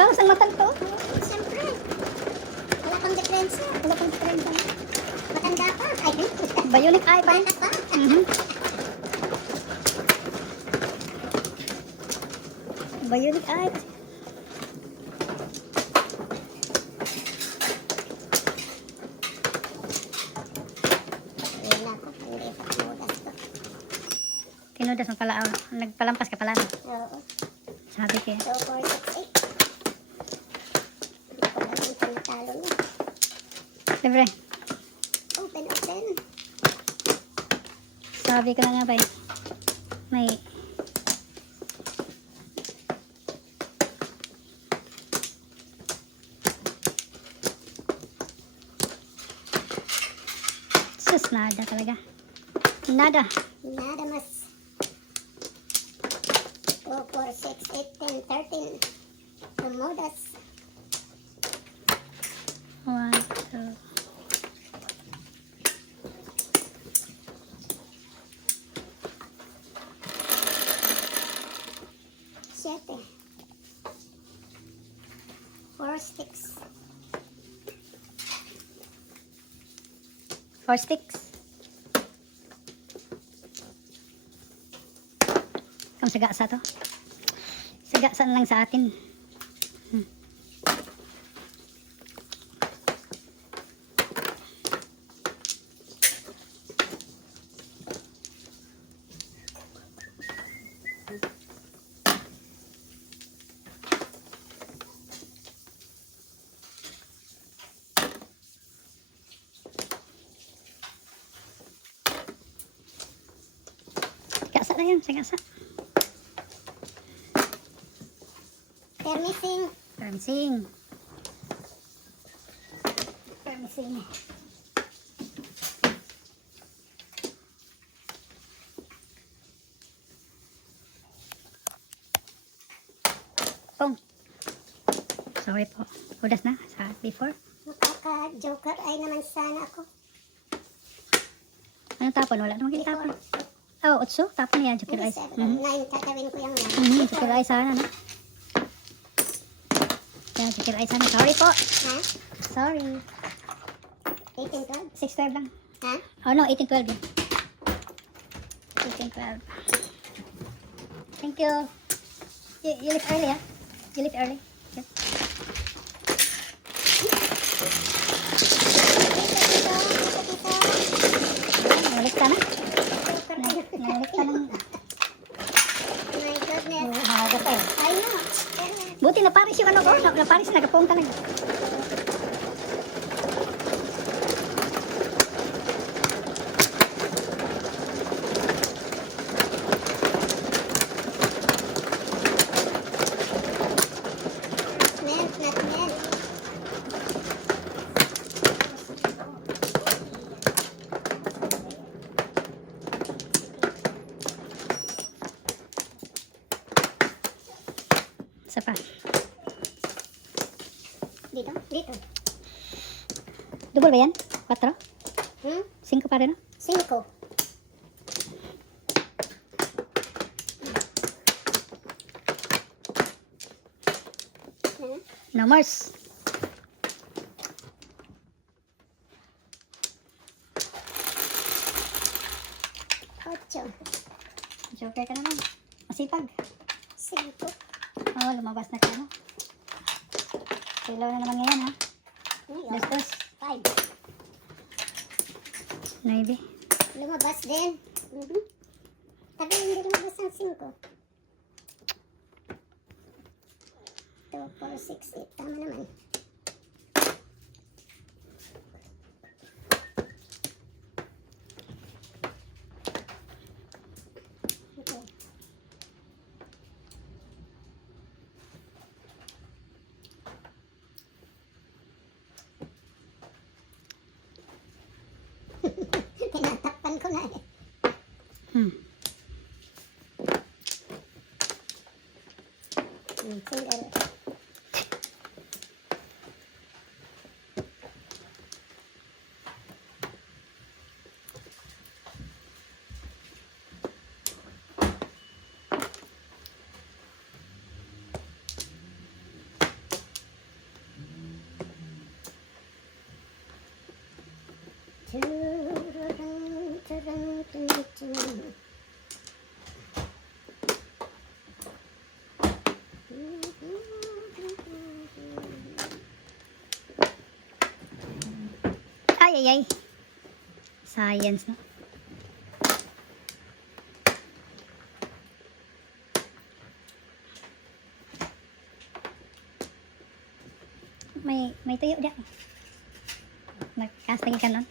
Parang saan matang to? Siyempre. Wala pang diferensya. Wala pang diferensya. Matanda pa. Ay, Bionic eye pa rin. bata pa. Bionic eye. Ayun ako. Hindi pa kumudas to. Tinudas mo pala. Oh. Nagpalampas ka pala. Oo. Sabi ko. 2, 4, 6, 8. Hindi ko alam yung panatalo niya. Libre. Open, open. Sabi ko na nga ba eh. May sus, nada talaga. Nada. Nada mas. 2, 4, 6, 8, 10, 13. Kumudas. 1, 2. Siete. 4 sticks. 4 sticks. Kung sagasa to. Sagasa na lang sa atin. Sagasa na yan, sagasa. Permissing. Permising. Permising. Pong. Sorry po. Udas na sa before. Makaka-joker ay naman sana ako. Anong tapon? Wala namang kitapon. Oh, 8. Tapon niya. Joker eyes. 9, tatawin ko yung 9. Joker eyes sana, no? Yan, joker eyes sana. Sorry po. Ha? Sorry. 18, 12? 612 lang. Ha? Oh no, 1812 yun. 1812. Thank you. You left early, ah? You left early. Yes. Nangalik ka na? Nangalik ka ng... My goodness. Haga pa eh. I know. Buti na Paris yung ano ko. Na Paris, nagapong ka na. Mint, not mint. Isa pa. Dito? Dito. Double ba yan? 4? Hmm? 5 pa rin, no? 5. No more. Ocho. Joker ka naman. Masipag. 5. Oh, lumabas na ka, no? Silaw na naman ngayon, ha? Dos. 5. 9. Lumabas din. Tabi hindi lumabas ang 5. 2, 4, 6, 8. Tama naman. Okay. Tinatakpan ko na eh. Single. Ay, ay, ay. Science, no? May tuyo dyan. Magkasting ka nun.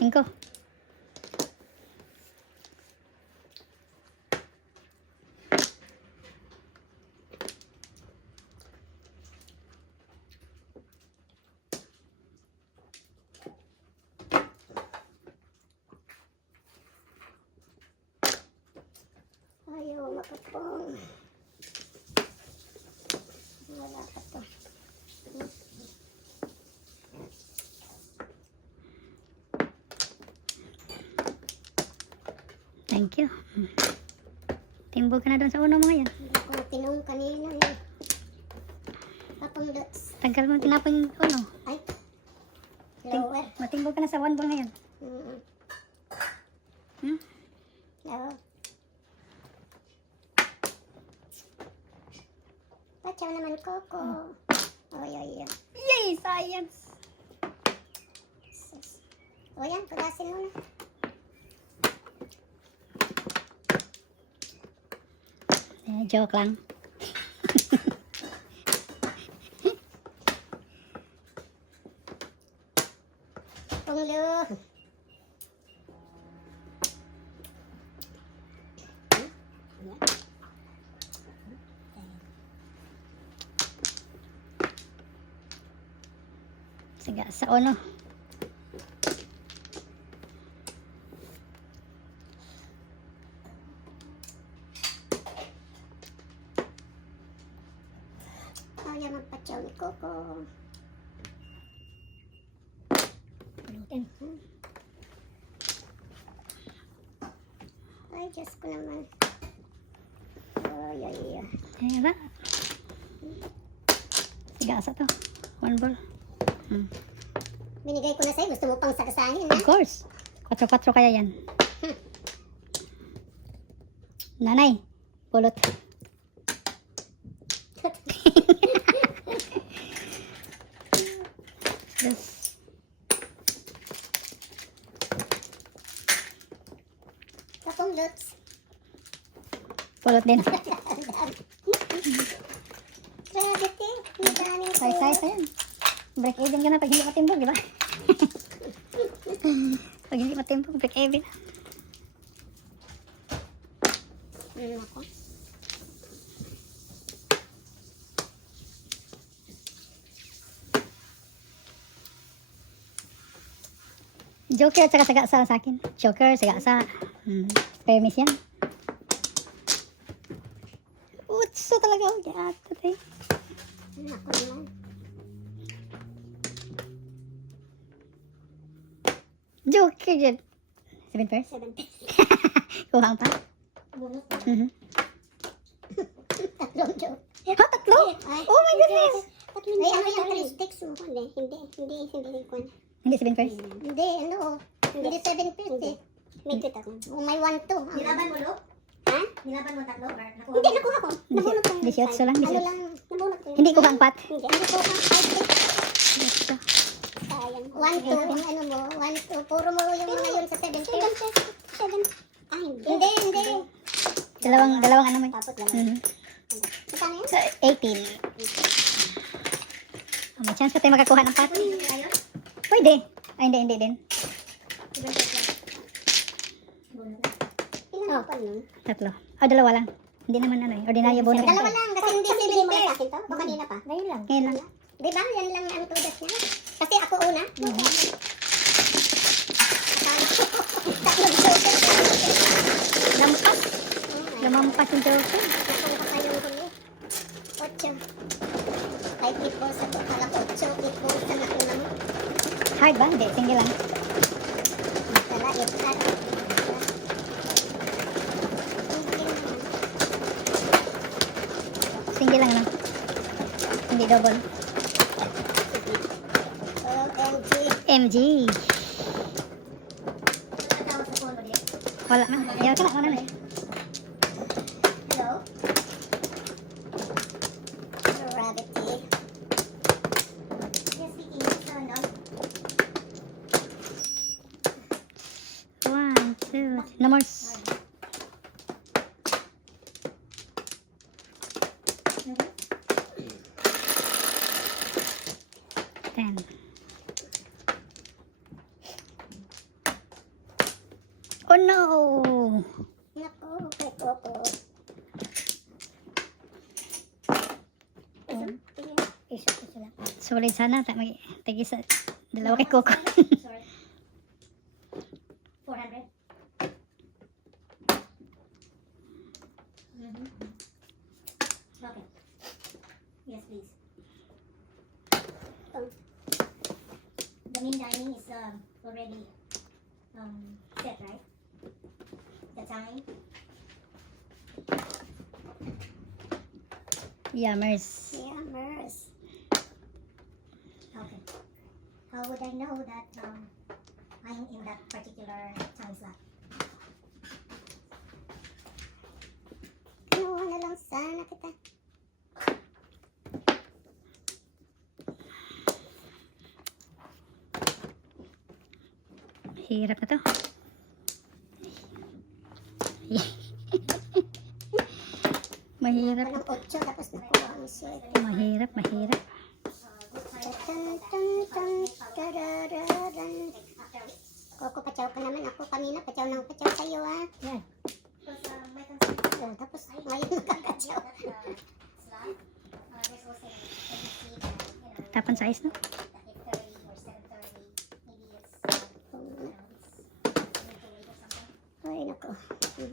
Cinco. Ayaw makapong. Wala pa to. Thank you. Timbog ka na doon sa uno mo ngayon. Hindi ko tinong kanina eh. Kapong dots. Tagal mo tinapon yung uno. Ay. Lower. Matimbog ka na sa one ball ngayon. Hmm? Oo. Pachaw naman Coco. Oy, oy, oy. Yay! Science! Sus. O yan, pagasin mo na. Joke lang. Punglo. Sige, sa uno. Kaya magpachaw ni Coco. Pulutin. Ay, Diyos ko naman. Oy, oy, oy. Ayan ba? Sige, asa to. One ball. Binigay ko na sa'yo. Gusto mo pang sagasahin, ha? Of course. 4-4 kaya yan. Nanay, pulot. Yes. Kapong dots. Pulot din. Grabe, te. Madaming Say pa yan. Break even ka na pag hindi matimbog, di ba? Pag hindi matimbog, break even. Ako. Joker at saka sagasa sa akin. Joker, sagasa. Permis yan. Utso talaga ako. Ato eh. Ako naman. Joker dyan. 7 pairs? 70. Kuhang pa? Bunot pa. Mm-hmm. Tatlong joke. Ha, tatlo? Ay, Oh my goodness! Ay, ano yung 3 sticks mo? Hindi ko na. Hindi 7 pairs? Hindi, ano? Hindi 7 pairs eh. May quit ako. May 1, 2. Nilaban mo, Lo? Ha? Nilaban mo tatlo? Or nakuha Hindi, mo? nakuha ko. Nabunot ko. 18 lang. Ano lang, nabunot ko. Hindi kuhang pat? Hindi, ano ko pa? 5 sticks. Ito. Sayang. 1, 2, ano mo? 1, 2. Puro mo yung mga yun sa 7 pairs. 7. Ah, hindi. Hindi. Dalawang ano mo. Tapos lang. Magkano yun? 18. Oh, may chance pa tayo makakuha ng pat. Kunin mo kayo? Pwede. Ay, hindi din. Ibang tatlo. Bunot na. Ilan pa nun? Tatlo. Oh, dalawa lang. Hindi naman ano eh. Ordinaryo bonus. Dalawa lang, kasi hindi 7 pairs. O kanina pa? Ngayon lang. Ngayon lang. Di ba? Yan lang ang tudas niya. Kasi ako una. Lumampas yung Joker. Itong pa kayong huli. 8. 5 meatballs ako. Kala ko 8 meatballs na nakuna mo. Hard ba? Hindi, single lang. Kala 8 at. Single lang, no? Hindi double. OMG. MG. Tatawag sa phone mo din. Wala na. Ayaw ka na. Wala na. Hello? Gravity. Yes, speaking. No? 1, 2. No more. Ten. Oh no! Naku, may koko. Iso lang. Sulit sana. Tagi sa dalawa kay Coco. Sorry. 400. Okay. Yes, please. The main dining is already set, right? The time. Yummers. Yummers. Okay. How would I know that I'm in that particular time slot? Kinuha na lang sana kita. Hirap na to. Mahirap. Anong 8 tapos nakuha ang 7. Mahirap. Mahirap. Tan tan tan tarararan. Koko, pachaw ka naman ako. Kanina, pachaw ng pachaw sa'yo, ha? Yan. Because my concern Oh, tapos, ngayon nakakachaw. that slot, there's also a tendency that, Tapan size, no? at 8:30 or 7:30, maybe it's, it's need to wait or something. Ay, naku.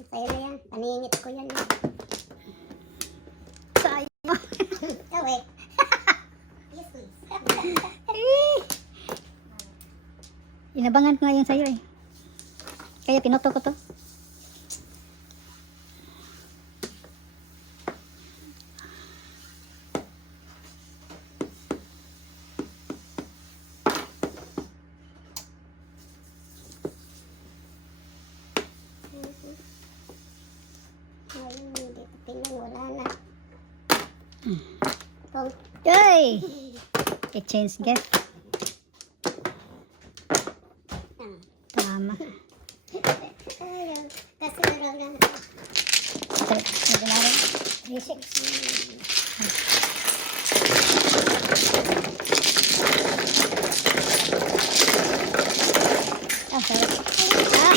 Sa'yo na yan. Paningit ko yan. Sayang. Ikaw, eh. Yes, please. Inabangan ko ngayon sa'yo eh. Kaya pinoto ko to. Ngayon, hindi ko pinang wala na. Kung Yay! Exchange gift. Tama. ayaw. Kasi naraw na. So, medyo na rin. 3-6. Ah, sorry. Ah,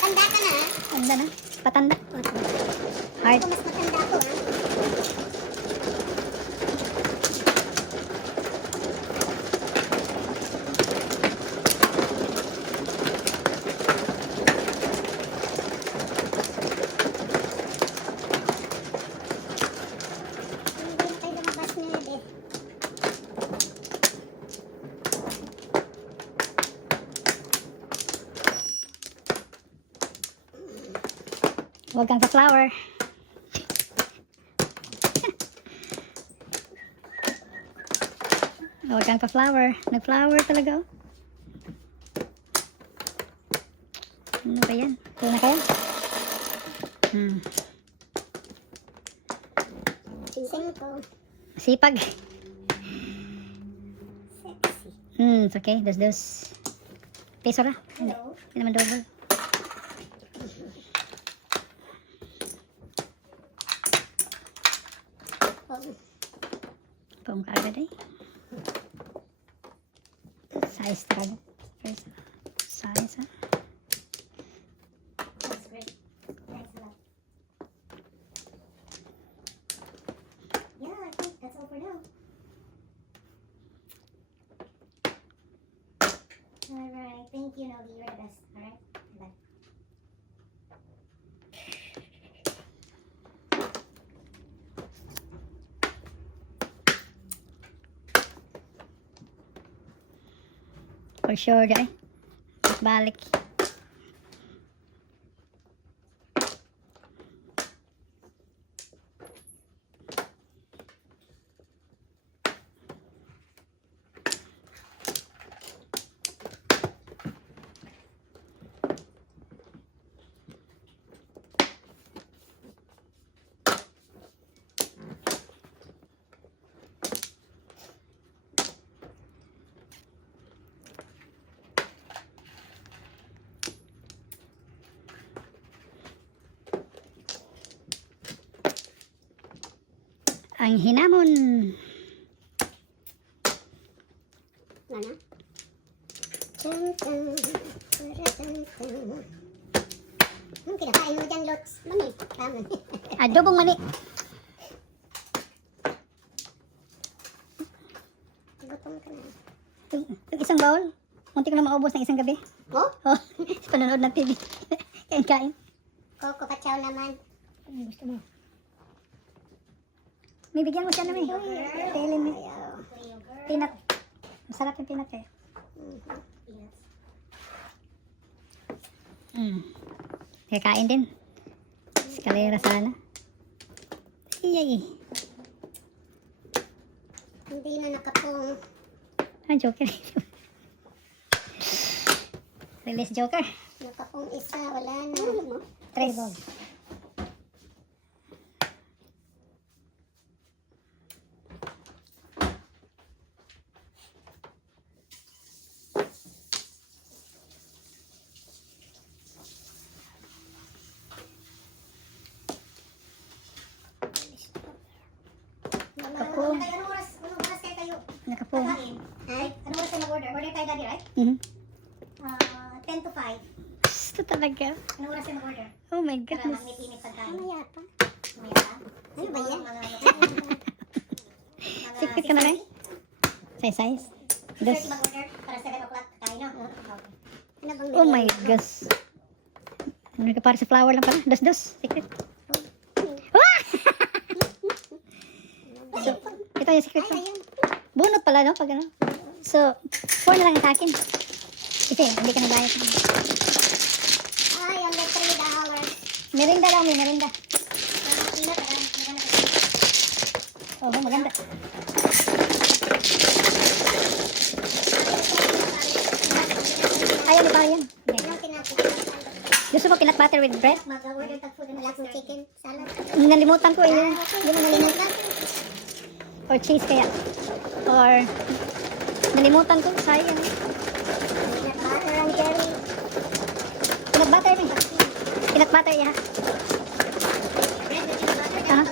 Tanda ka na, ha? tanda na. Patanda. Hard. Ako, mas matanda ako, ha? Hindi na kayo lumabas na, eh. Huwag kang ka-flower. Huwag kang ka-flower. Nag-flower talaga oh. Ano ba yan? Ito na kaya? Cinco. Sipag. Sexy. It's okay. Dos. Peso ra. Hello? Hindi naman double. Oh, Pum kaagad eh. Size talaga. First, size ha. That's great. Thanks a lot. Yeah, I think that's all for now. Alright, thank you, Noli. You're the best. Alright? Bye. For sure, guys. Balik. Ang hinamon. Ano? Dun, dun, dun, dun. Kinakain mo dyan, Lots. Mami, tama. Adobong mani. Gutom ka na. Yung isang bowl. Munti ko na maubos ng isang gabi. Oh? Oh, sa panonood ng TV. Kain-kain. Coco Pachaw naman. Ano gusto mo? May bigyan mo siya naman eh. Pilin eh. Ayaw. Peanut. Masarap yung peanut eh. Kakain din. Eskalera sana. Iyay. Hindi na nakapong. Ah, Joker. Release Joker. Nakapong isa. Wala na. Tres. Kapong. Anong oras kayo kayo? Nakapong. Kakain? Ay, anong oras kayo mag-order? Order tayo daddy, right? 10 to 5. Gusto talaga. Anong oras kayo mag-order? Oh my Para goodness. magnitinip pagkain. Mamaya pa. Mamaya pa? Ano ba yan? Sikit ka na rin. Size. 6:30 Dos. mag-order para 7 o'clock kakain, no? Okay. Ano bang Oh my gosh. Ano ka para sa flower lang pala? Dos. Secret. Ah! So, ito yung secret ko. Ayun. Bunot pala, no? Pag ano. So, 4 na lang sa akin. Kasi, hindi ka nagbayad. Ay, under $3. Merinda lang, may merinda. Peanut, Oh, maganda. Ayaw ni pa yan. Anong tinapos? Gusto mo peanut butter with bread? mag-order tag food and Wala akong chicken. Salad. Nalimutan ko yun. Hindi mo nalimutan. Peanut Or cheese kaya. Or, nalimutan ko. Sayang. butter and jelly. Peanut butter rin. Peanut butter, yeah. Ah.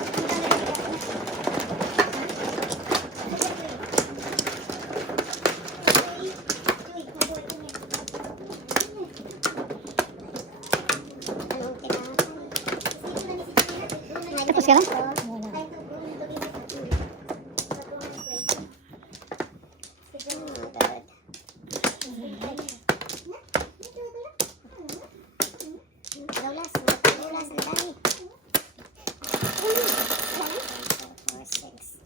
Anong tinapos? Tapos ka na? Daulas, ang dami. 4, 6.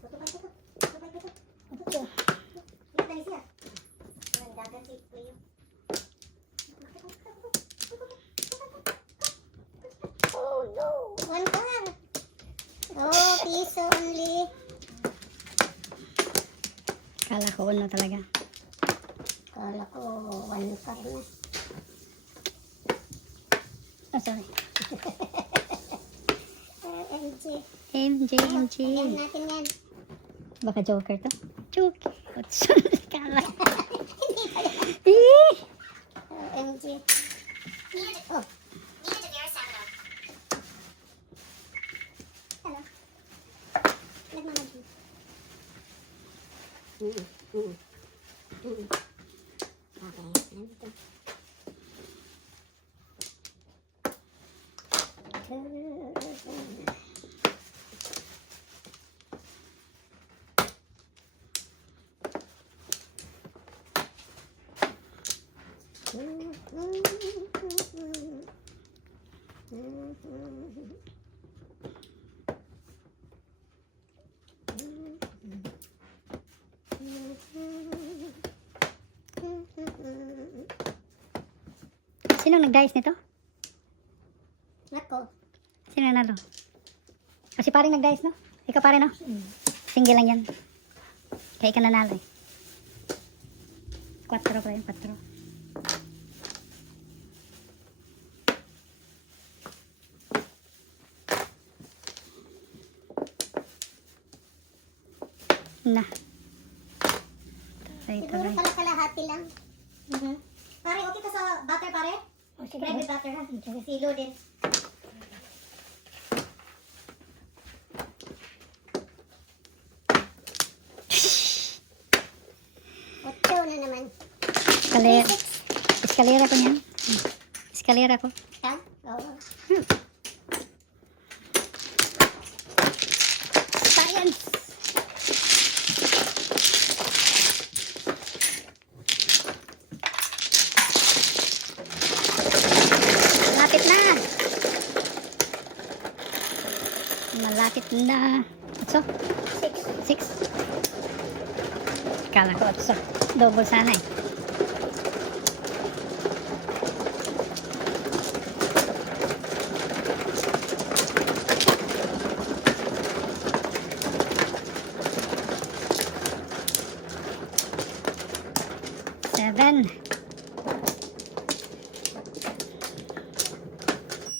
Oh no! One car! Oh, piso only. Kala ko ano talaga. Kala ko, one car na. Oh, sorry. MJ. MJ. Yan natin yan. Baka Joker to. Joker. Hudson. Kala. Eh! MJ. Oh. Hello. Nagmamagin. Okay, nandito. Sino nag-dice nito? Ako. Sino nanalo? Kasi paring nag-dice, no? Ikaw pare, no? Single lang yan. Kaya ikaw nanalo eh. 4 pa yun, 4. Na. Siguro pala kalahati lang. Pare, okay ka sa butter, pare? Bread with butter, ha? Silo din. Ocho na naman. Eskalera. Eskalera ko niyan. Eskalera ko. Ta? Oo. Science! Malapit na! Malapit na. Otso? 6. Kala ko otso. Double sana eh. Seven.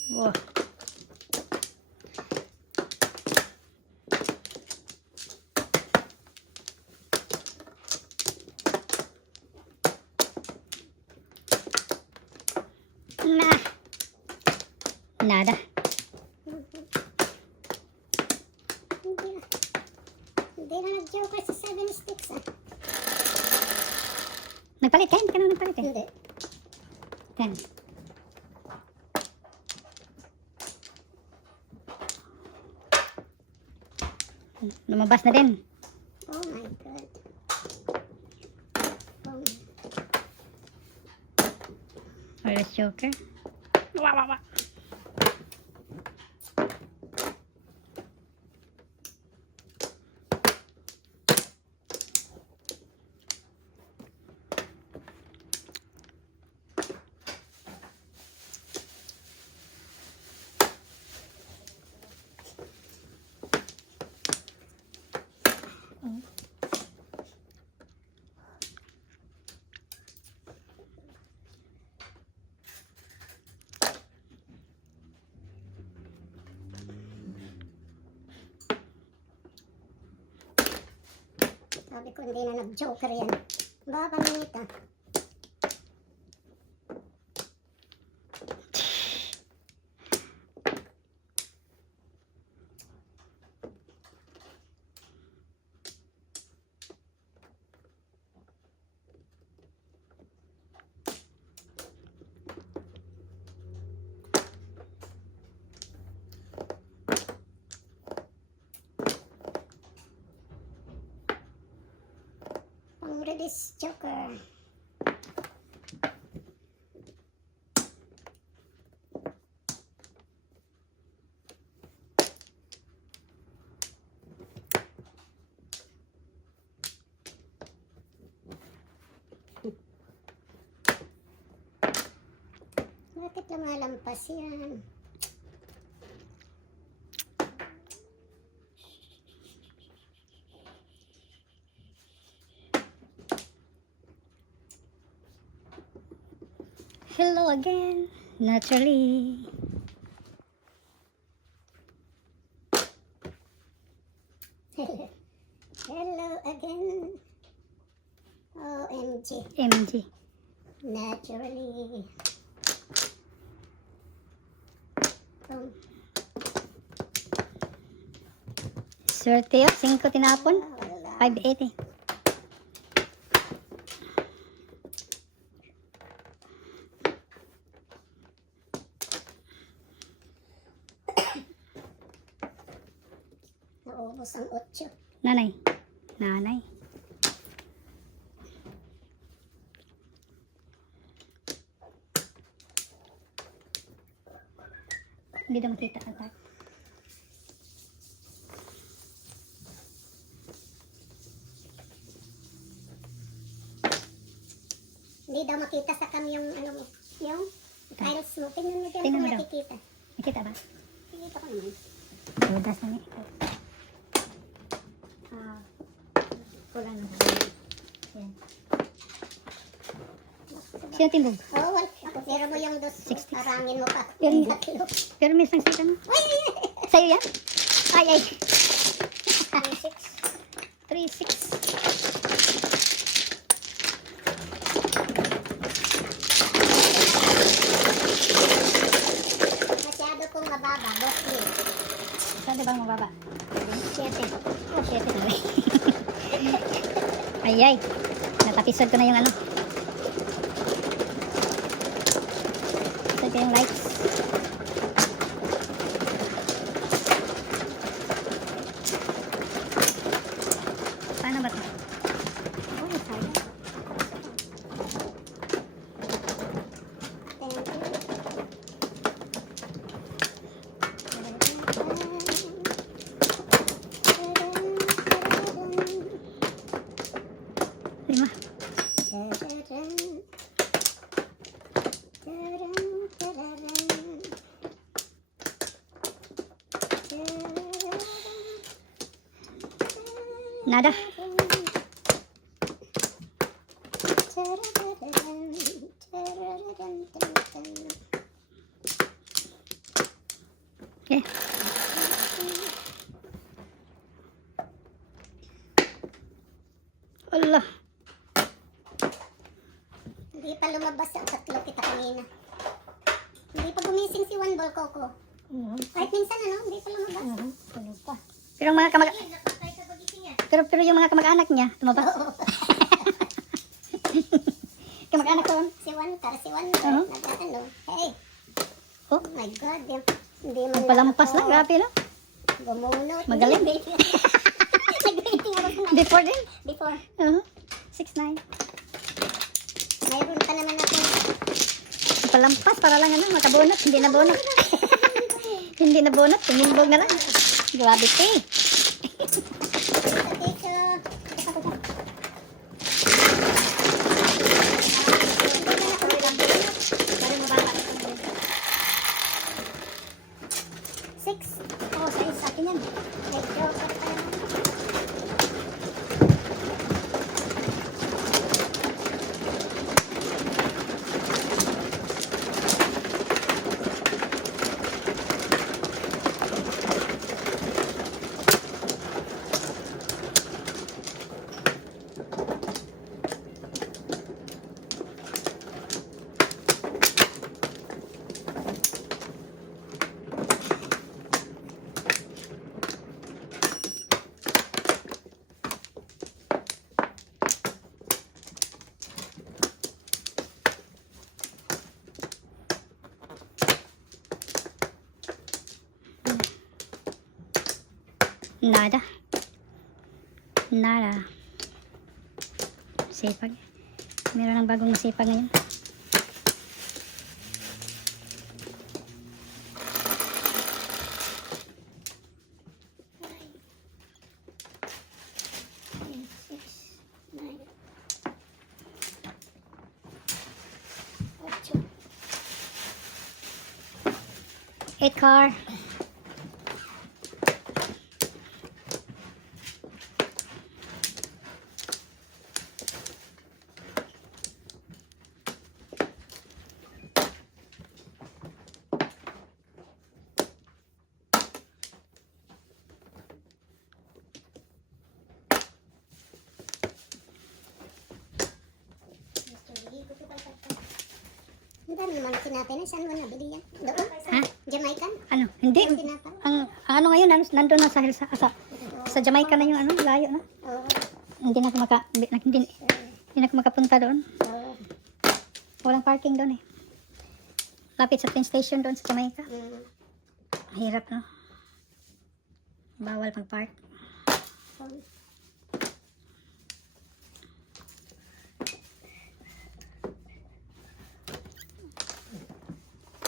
Wow. Na. Nada. Hindi na nag-joker sa 7 sticks ah. Nagpalit ka? Hindi ka na nagpalit eh. Hindi. 10. Lumabas na din. Oh my God. Oh. Where's Joker? Wow. Sabi ko hindi na nag-joker yan. Baka minute ah. Pang-release joker. Bakit lumalampas yan? Hello again. Naturally. Hello again. OMG. MG. Naturally. Oh, Swerte oh. 5 tinapon. wala. 580. Naubos ang 8. Nanay. Nanay. Hindi daw makita ang tag. Hindi daw makita sa cam yung ano mo. Yung Tiles mo. Tingnan mo dyan Tingnan kung mo daw. nakikita. Nakita ba? Nakikita ko naman. Budas na ni. Kulang na. Yan. Sino timbog? Oh, well, pero mo yung dos. 60. Arangin mo pa. Pero, Yung tatlo. pero may isang sita mo. Uy! Sa'yo yan? Ay, ay. 3-6. Masyado kong mababa. Boss me. Saan bang mababa? 7. Oh, 7 na rin. Ay, ay. Natapisod ko na yung ano. Ito yung lights. Paano ba ito? Oh, sayang. Lima. Nada. Okay. Allah. Hindi pa lumabas sa tatlo kita kanina. Hindi pa gumising si Juan Bolcoco. Kahit minsan ano, hindi pa lumabas. Tulog pa. Pero ang mga pero yung mga kamag-anak niya, tumabas. Kamag-anak ko. Si Juan, si Juan, Oo. nag-ano, hey, Oh, oh my God, hindi man palampas ako lang, grabe no? Bumunot. Magaling. Nag-rating ako sa Before din. before. 6-9. Mayroon pa naman ako. Palampas para lang ano, makabunot. Hindi na bunot. Hindi na bunot, tumimbog na lang. Grabe ka eh. Sa dito. Six. Oo, sa akin yan. Medyo pa naman. Nada. Nada. Sipag. Meron ng bagong masipag ngayon. Six, nine, 8 car. Ang dami naman natin. Saan mo nabili yan? Doon? Ha? Jamaican? Ano? Hindi. Tinapa? Ang ano ngayon, nandun na sa Jamaica na yung ano, layo na. Oo. Hindi na ako hindi na ako makapunta doon. Oo. Walang parking doon eh. Lapit sa train station doon sa Jamaica. Mm. Hirap no. Bawal mag-park.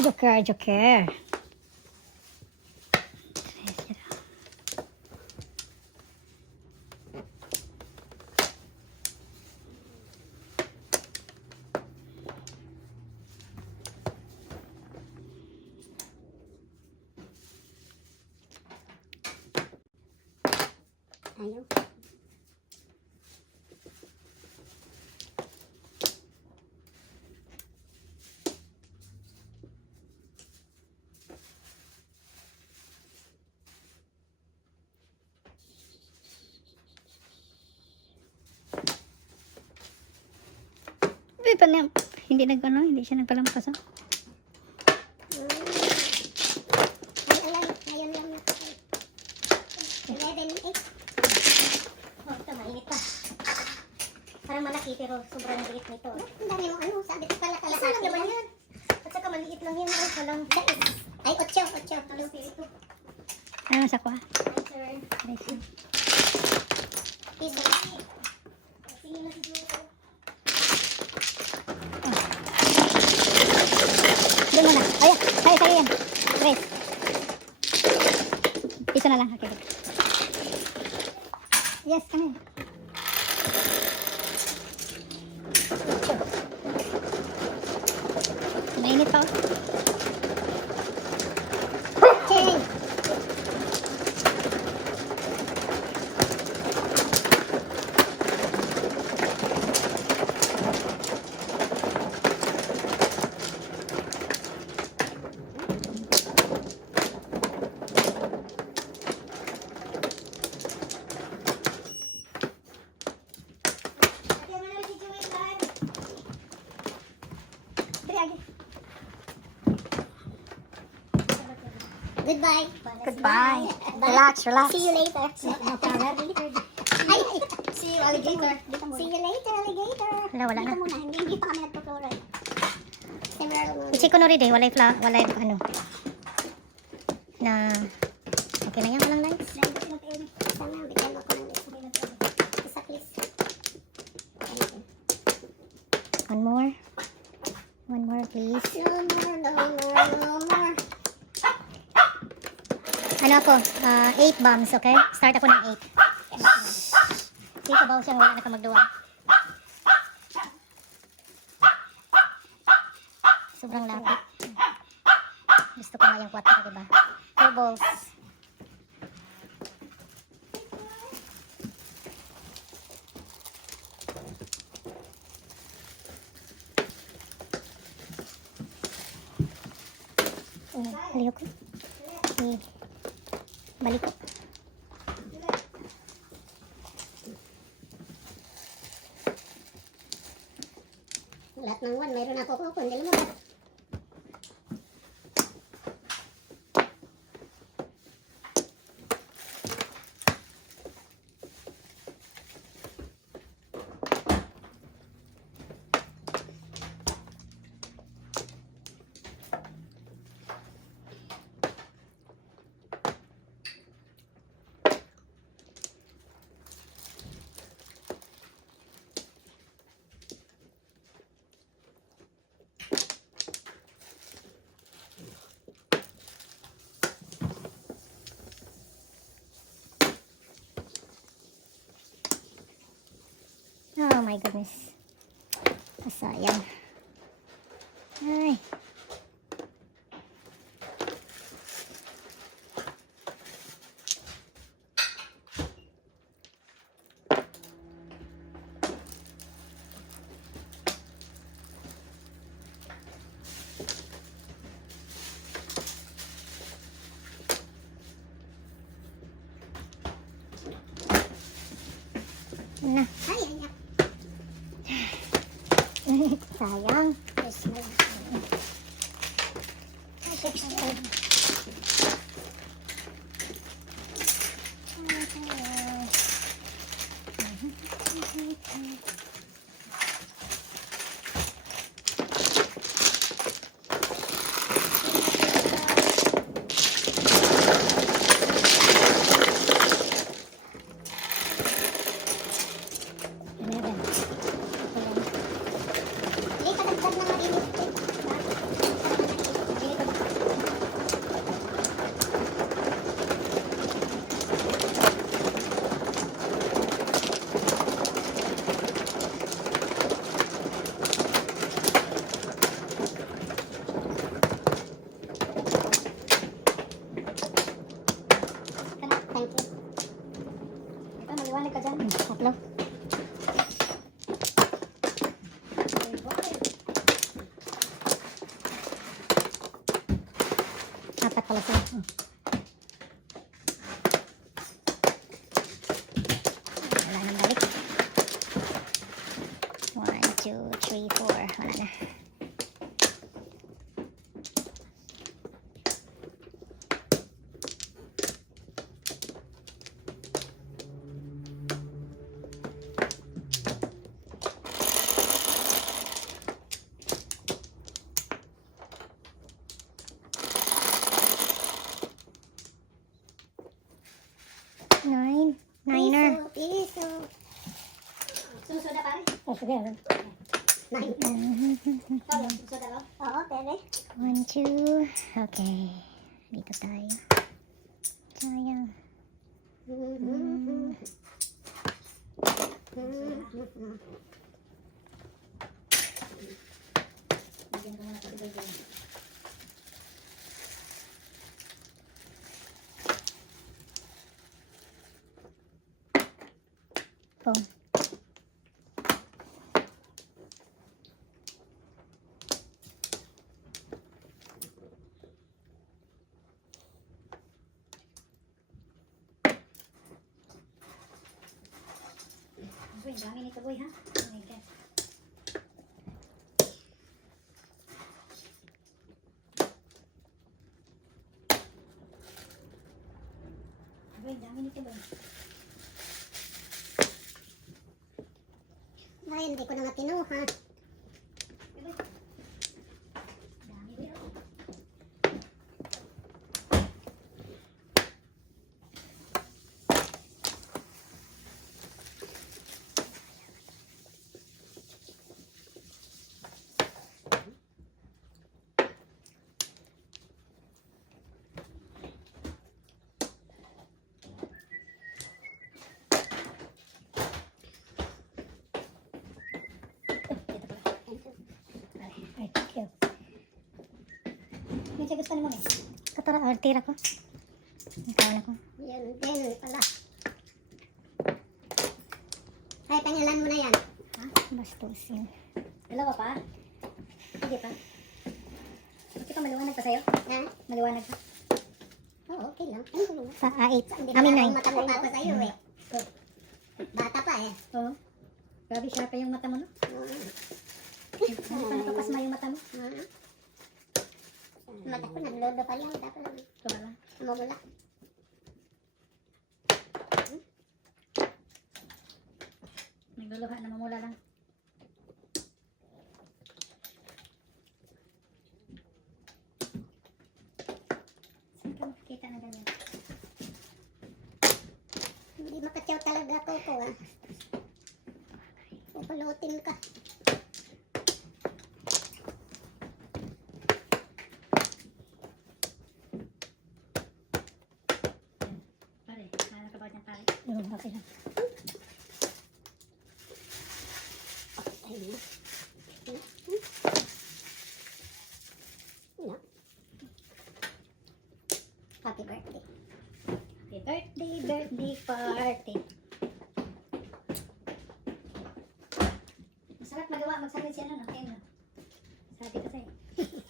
Joker, Joker. Ayaw. Uy, pa na, hindi nag-ano, hindi siya nagpalampas. Oh. Ay, ngayon lang na. 11, 8. Oh, ito, mainit pa. Parang malaki pero sobrang liit nito. Ang dami mo ano, sabi ko pala Isa lang naman yan. At saka maliit lang yan. Ay, walang Ay, 8. espiritu. Ano sa ko? Ay, sir. Piso. Sige na siguro. Doon muna. Ayan, sa'yo yan. Grace. Piso na lang. Okay. Yes, kami. Mainit pa. Okay. Ate, ano na si Joey Lan? Goodbye. Goodbye. Relax. See you later. Ay, See you, alligator. see you later, alligator. Wala na. Dito muna, hindi pa kami nagpo-fluoride. Several mo. Ichi ko no rin eh. Walay ano. Na, okay na yan. Walang lights. Sana, bigyan mo ko ng isa, please. One more. One more, please. No more. Ano ako? 8 bombs, okay? Start ako ng 8. Dito ba siya wala na ka magduwa? Sobrang lapit. Gusto ko nga yung 4, diba? 2 balls. Aliyo ko. Balik ko. Lahat ng one, mayroon ako kung hindi mo. Oh my goodness. Sayang. Ay. Na. Ay, ay, Sayang. yes, no. Hindi ka dagdag na mainit. Maliwanag ka dyan. Tatlo. Apat pala sila. Wala nang balik. 1, 2, 3, 4. Wala na. Nine. Niner. Piso. Susunod na pare. Oh, sige. Nine. Ikaw yung susunod na, no? Oo, pwede. 1, 2. Okay. Dito tayo. Sayang. Bigyan ko muna pati dyan. Phone. Boy, dami nito boy ha. Oh my God. Boy, dami nito boy. Ay, hindi ko na matinuha. Dami boy. Oh. Ay, thank you. Medyo gusto naman eh. Katara, tira ko. Ikaw na ko. Yan din pala. Ay, pangilan mo na yan. Bastusin. Dalawa pa? Sige pa. Gusto ka maliwanag pa sa'yo? Ha? Maliwanag pa? Oo, okay lang. Ano ko lang? Sa A8. Hindi Amin pa 9. ako matanda pa sa'yo eh. Bata pa eh. Oo. Grabe, sharp pa yung mata mo no? Hindi pa nakapasma yung mata mo. Mata ko naglodo pa lang. Dapat lang. Ito ka lang. Umugula. Nagluluha, namamula lang. Saan ka makikita na ganyan? Hindi makatsaw talaga ako ko ah. Pupulutin ka. Pare, nalala ka ba dyan pare? Okay lang. Ayun na. Happy birthday. Happy birthday, birthday party. Masarap magawa, magsabi si ano, no? Kaya no? Sabi ko sa'yo.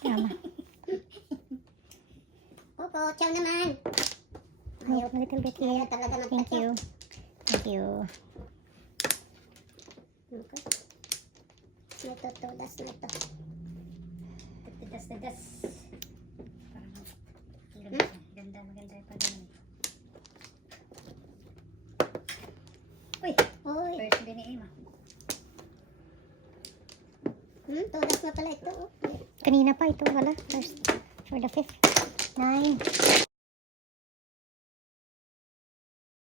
Tama. Opo, ciao naman. Oh, a little bit Ayaw here. talaga Thank magpatsaw. you. Thank you. Okay. Ito, tudas na ito. Tidas. Parang ganda, maganda yung pagano. Uy, Uy, first day ni Emma. tudas na pala ito. Oh. Kanina pa ito. Wala. First. For the 5th. 9.